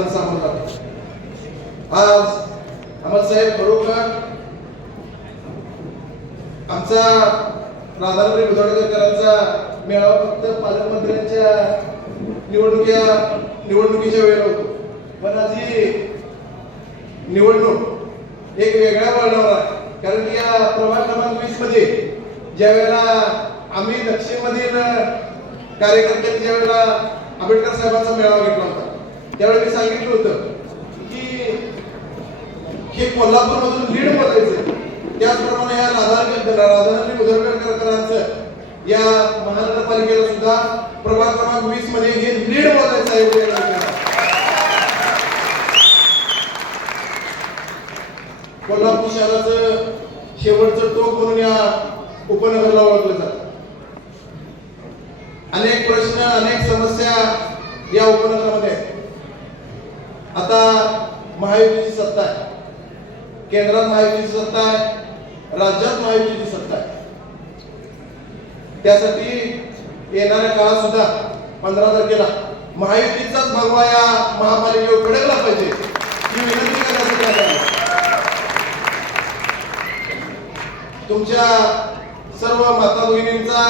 अडचण सामोरं जाते. आज अहमदसाहेब खरोखर आमचा राधानगरी बुधवाडकरांचा मेळावा फक्त पालकमंत्र्यांच्या निवडणुकीच्या वेळेला होतो, पण आज ही निवडणूक एक वेगळ्या वळणावर आहे. कारण की या प्रभाग क्रमांक 20 मध्ये ज्या वेळेला आम्ही दक्षिण मधील कार्यकर्त्यांनी ज्या वेळेला आंबेडकर साहेबांचा मेळावा घेतला होता, त्यावेळी मी सांगितलं होतं की हे कोल्हापूर मधून लीड बोलायचं. त्याचप्रमाणे या राधानगरी बुधवाडकरांचं या महानगरपालिकेला सुद्धा प्रभाग क्रमांक 20 मध्ये हे लीड बोलायचं आहे. कोल्हापूर शहराचं शेवटचं टोक म्हणून या उपनगरला ओळखलं जातं. अनेक प्रश्न, अनेक समस्या या उपनगरामध्ये. आता महायुतीची सत्ता आहे, केंद्रात महायुतीची सत्ता आहे, राज्यात महायुतीची सत्ता आहे. त्यासाठी येणाऱ्या काळात सुद्धा 15 तारखेला महायुतीचाच भगवा या महापालिकेवर फडकला पाहिजे ही विनंती करण्यासाठी तुमच्या सर्व माता भगिनींचा,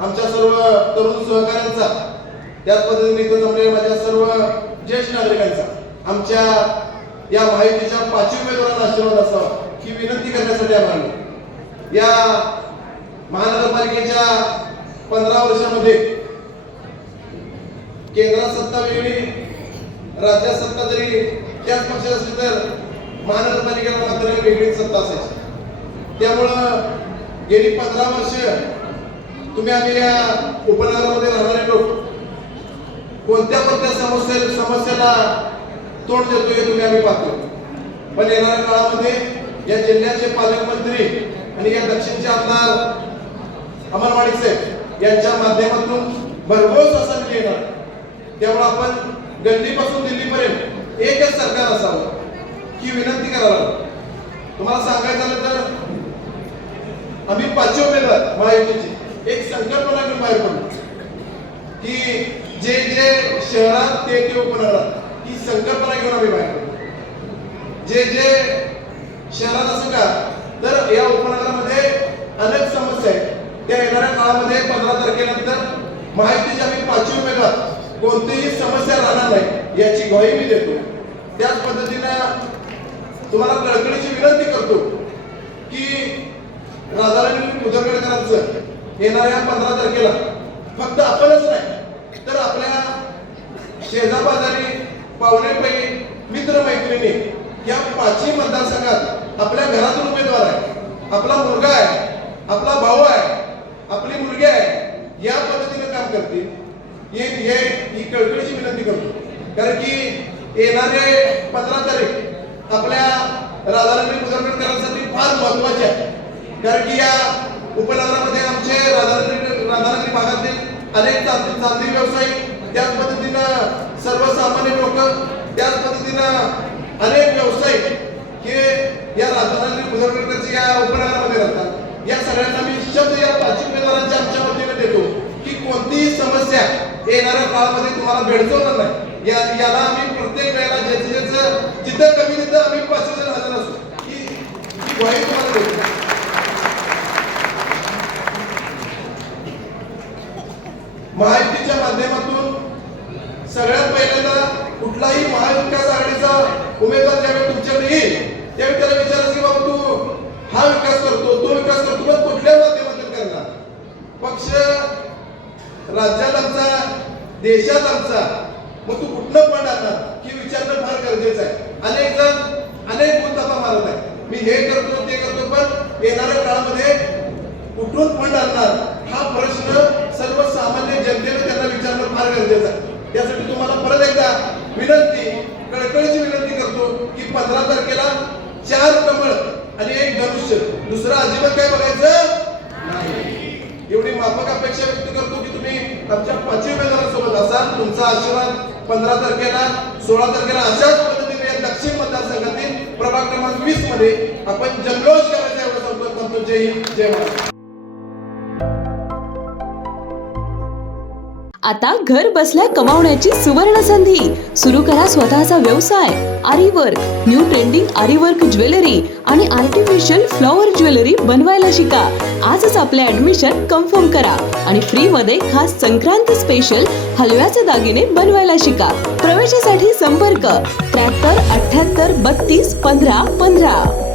आमच्या सर्व तरुण सहकाऱ्यांचा, त्याच पद्धतीने इथं जमलेल्या माझ्या सर्व ज्येष्ठ नागरिकांचा, आमच्या या महायुतीच्या 5 उमेदवारांना आशीर्वाद असावा ही विनंती करण्यासाठी आम्हाला या महानगरपालिकेच्या 15 वर्षामध्ये केंद्रात सत्ता वेगळी, राज्यात सत्ता जरी त्याच पक्षात असली तर महानगरपालिकेला मात्र वेगळी सत्ता असायची. त्यामुळं गेली 15 वर्ष तुम्ही आम्ही या उपनगरामध्ये राहणारे लोक कोणत्या समस्याला तोंड देतो हे तुम्ही आम्ही पाहतो. पण येणाऱ्या काळामध्ये या जिल्ह्याचे पालकमंत्री आणि या दक्षिणचे आमदार अमर माडिक साहेब यांच्या माध्यमातून भरघोस असा निधी येणार. त्यामुळे आपण गल्लीपासून दिल्लीपर्यंत एकच सरकार असावं ही विनंती करायला. तुम्हाला सांगायचं झालं तर आम्ही 5 उमेदवार महायुतीची एक संकल्पना घेऊन बाहेर पडलो की जे जे शहरात ते उपनगरात ही संकल्पना घेऊन आम्ही बाहेर पडलो. जे जे शहरात असं का तर या उपनगरामध्ये अनेक समस्या आहेत. त्या येणाऱ्या काळामध्ये 15 तारखेनंतर महायुतीचे आम्ही 5 उमेदवार कोणतीही समस्या राहणार नाही याची ग्वाही मी देतो. त्याच पद्धतीनं तुम्हाला कळकळीची विनंती करतो की राधानगरी बुधवाडकरांचं येणाऱ्या 15 तारखेला फक्त आपणच नाही तर आपल्या शेजापाजारी, पाहुणेपैकी, मित्रमैत्रिणी या 5ही मतदारसंघात आपल्या घरातून उमेदवार आहे, आपला मुलगा आहे, आपला भाऊ आहे, आपली मुलगी आहे, या पद्धतीने काम करतील ही कळकळीची विनंती करतो. कारण की येणारे 15 तारीख आपल्या राधानगरी बुधवाडकरांसाठी फार महत्वाचे आहे. कारण की या उपनगरामध्ये आमचे राधानगरी भागातील अनेक चांदी व्यावसायिक, त्याच पद्धतीनं सर्वसामान्य लोक, त्याच पद्धतीनं अनेक व्यावसायिक हे या राधानगरी बुधवाडकरांच्या या उपनगरामध्ये राहतात. या सगळ्यांना मी शब्द या 5 उमेदवारांच्या आमच्या वतीने देतो की कोणतीही समस्या येणाऱ्या काळामध्ये तुम्हाला भेडसावणार नाही. याला आम्ही प्रत्येक वेळेला ज्याचं जिथं कमी तिथं आम्ही 5 जण हजर असतो ही ग्वाही तुम्हाला देतो. महायुतीच्या माध्यमातून सगळ्यात पहिल्यांदा कुठलाही महाविकास आघाडीचा उमेदवार ज्यावेळी तुमच्याकडे येईल त्यावेळी त्याला विचारायचं की बाबा तू हा विकास करतो, तो विकास करतो, पण कुठल्या माध्यमातून करणार? पक्ष राज्यात आमचा, देशात आमचा, मग तू कुठलं फंड आणणार हे विचारणं फार गरजेचं आहे. अनेक जण अनेक मुद्दा मारत आहे, मी हे करतो ते करतो, पण येणाऱ्या काळामध्ये कुठून फंड आणणार हा प्रश्न सर्वसामान्य जनतेने त्यांना विचारणं फार गरजेचं आहे. त्यासाठी तुम्हाला परत एकदा विनंती, कळकळीची विनंती करतो की 15 तारखेला 4 कमळ आणि 1 धनुष्य, दुसरं अजिबात काय बघायचं नाही. एवढी माफक अपेक्षा व्यक्त करतो की तुम्ही आमच्या 5 उमेदवारांसोबत असाल. तुमचा आशीर्वाद 15 तारखेला, 16 तारखेला अशाच पद्धतीने या दक्षिण मतदारसंघातील प्रभाग क्रमांक 20 मध्ये आपण जल्लोष करायचा एवढं सांगतो. जय हिंद, जय महाराष्ट्र. आता घर बसल्या कमावण्याची सुवर्ण संधी. सुरू करा स्वतःचा व्यवसाय. Aari work, new trending aari work jewellery आणि आर्टिफिशियल फ्लॉवर ज्वेलरी बनवायला शिका. आजच आपले ऍडमिशन कन्फर्म करा आणि फ्री मध्ये खास संक्रांत स्पेशल हलव्याचे दागिने बनवायला शिका. प्रवेशासाठी संपर्क 73 78 32 15 15.